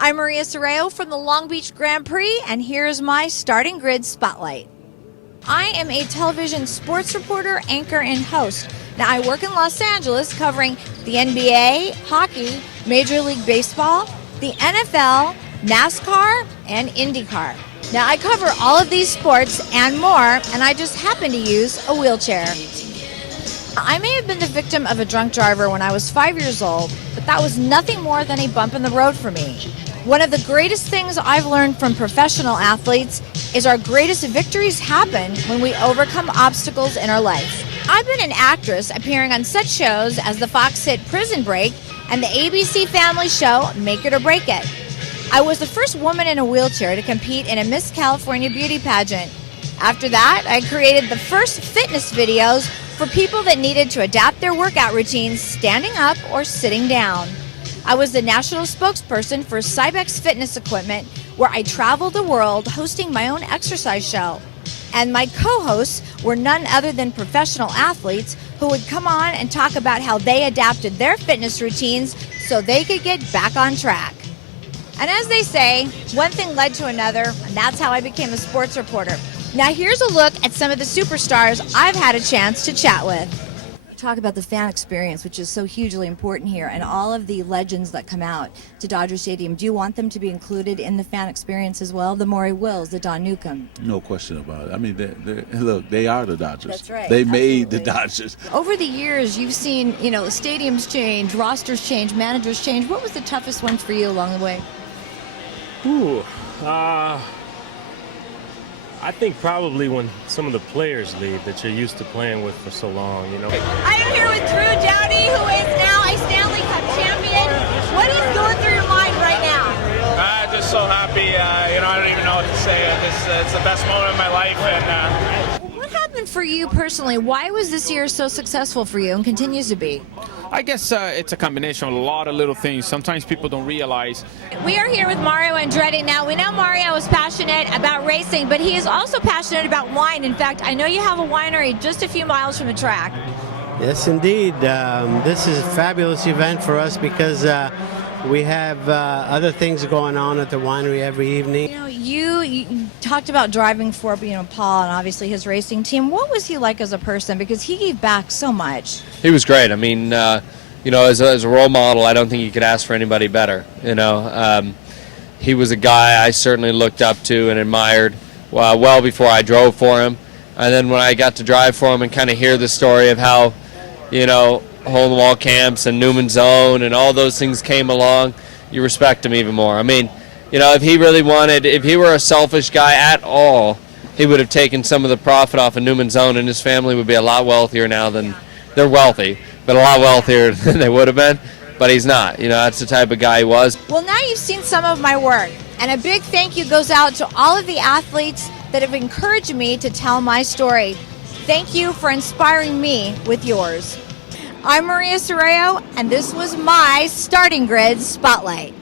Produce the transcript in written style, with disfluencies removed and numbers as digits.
I'm Maria Serrao from the Long Beach Grand Prix, and here's my starting grid spotlight. I am a television sports reporter, anchor, and host. Now, I work in Los Angeles covering the NBA, hockey, Major League Baseball, the NFL, NASCAR, and INDYCAR. Now, I cover all of these sports and more, and I just happen to use a wheelchair. I may have been the victim of a drunk driver when I was 5 years old, but that was nothing more than a bump in the road for me. One of the greatest things I've learned from professional athletes is our greatest victories happen when we overcome obstacles in our life. I've been an actress appearing on such shows as the Fox hit Prison Break and the ABC Family show Make It or Break It. I was the first woman in a wheelchair to compete in a Miss California beauty pageant. After that, I created the first fitness videos for people that needed to adapt their workout routines standing up or sitting down. I was the national spokesperson for Cybex Fitness Equipment, where I traveled the world hosting my own exercise show. And my co-hosts were none other than professional athletes who would come on and talk about how they adapted their fitness routines so they could get back on track. And as they say, one thing led to another, and that's how I became a sports reporter. Now here's a look at some of the superstars I've had a chance to chat with. Talk about the fan experience, which is so hugely important here, and all of the legends that come out to Dodger Stadium. Do you want them to be included in the fan experience as well? The Maury Wills, the Don Newcomb. No question about it. I mean, look, they are the Dodgers. That's right. They made Absolutely. the Dodgers. Over the years, you've seen, stadiums change, rosters change, managers change. What was the toughest one for you along the way? I think probably when some of the players leave that you're used to playing with for so long, I am here with Doughty, who is now a Stanley Cup champion. What is going through your mind right now? Just so happy. I don't even know what to say. It's the best moment of my life. And What happened for you personally? Why was this year so successful for you and continues to be? I guess it's a combination of a lot of little things. Sometimes people don't realize. We are here with Mario Andretti. Now, we know Mario is passionate about racing, but he is also passionate about wine. In fact, I know you have a winery just a few miles from the track. Yes, indeed. This is a fabulous event for us because we have other things going on at the winery every evening. You talked about driving for Paul and obviously his racing team. What was he like as a person? Because he gave back so much. He was great. I mean, as a role model, I don't think you could ask for anybody better. He was a guy I certainly looked up to and admired well before I drove for him. And then when I got to drive for him and kind of hear the story of how, hole-in-the-wall camps and Newman's Zone and all those things came along, you respect him even more. I mean, if he were a selfish guy at all, he would have taken some of the profit off of Newman's Zone, and his family would be a lot wealthier now than they're wealthy, but a lot wealthier than they would have been. But he's not. That's the type of guy he was. Well, now you've seen some of my work, and a big thank you goes out to all of the athletes that have encouraged me to tell my story. Thank you for inspiring me with yours. I'm Maria Serrao, and this was my Starting Grid Spotlight.